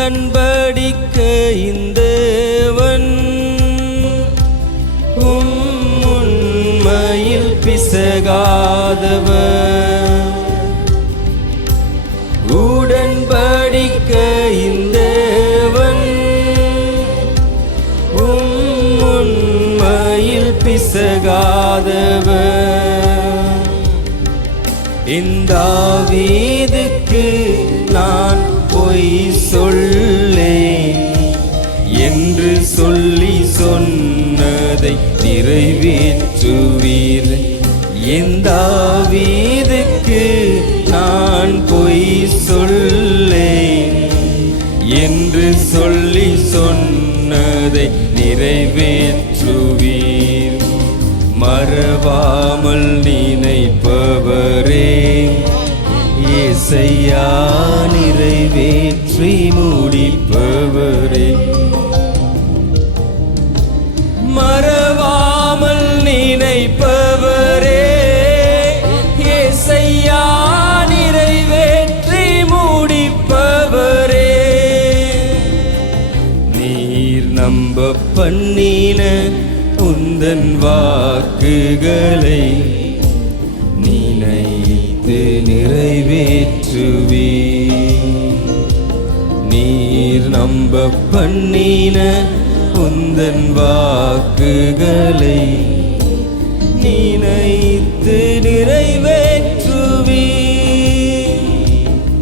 உடன்படிக்கையின் தேவன் உண்மையில் பிசகாதவர். உடன்படிக்கையின் தேவன் உண்மையில் பிசகாதவர். இந்த தாவீதுக்கு நான் பொய் சொல்லேன் என்று சொல்லி சொன்னதை நிறைவேற்றுவீர். இந்த தாவீதுக்கு நான் பொய் சொல்லேன் என்று சொல்லி சொன்னதை நிறைவேற்றுவீர். மறவாமல் நினைப்பவரே இயேசையா, நிறைவேற்றி முடிப்பவரே. மறவாமல் நினைப்பவரே இயேசையா, நிறைவேற்றி முடிப்பவரே. நீர் நம்ப பண்ணின உந்தன் வாக்குகளை நினைத்து நிறைவேற்றுவீர். நீர் நம்ப பண்ணின உந்தன் வாக்குகளை நினைத்து நிறைவேற்று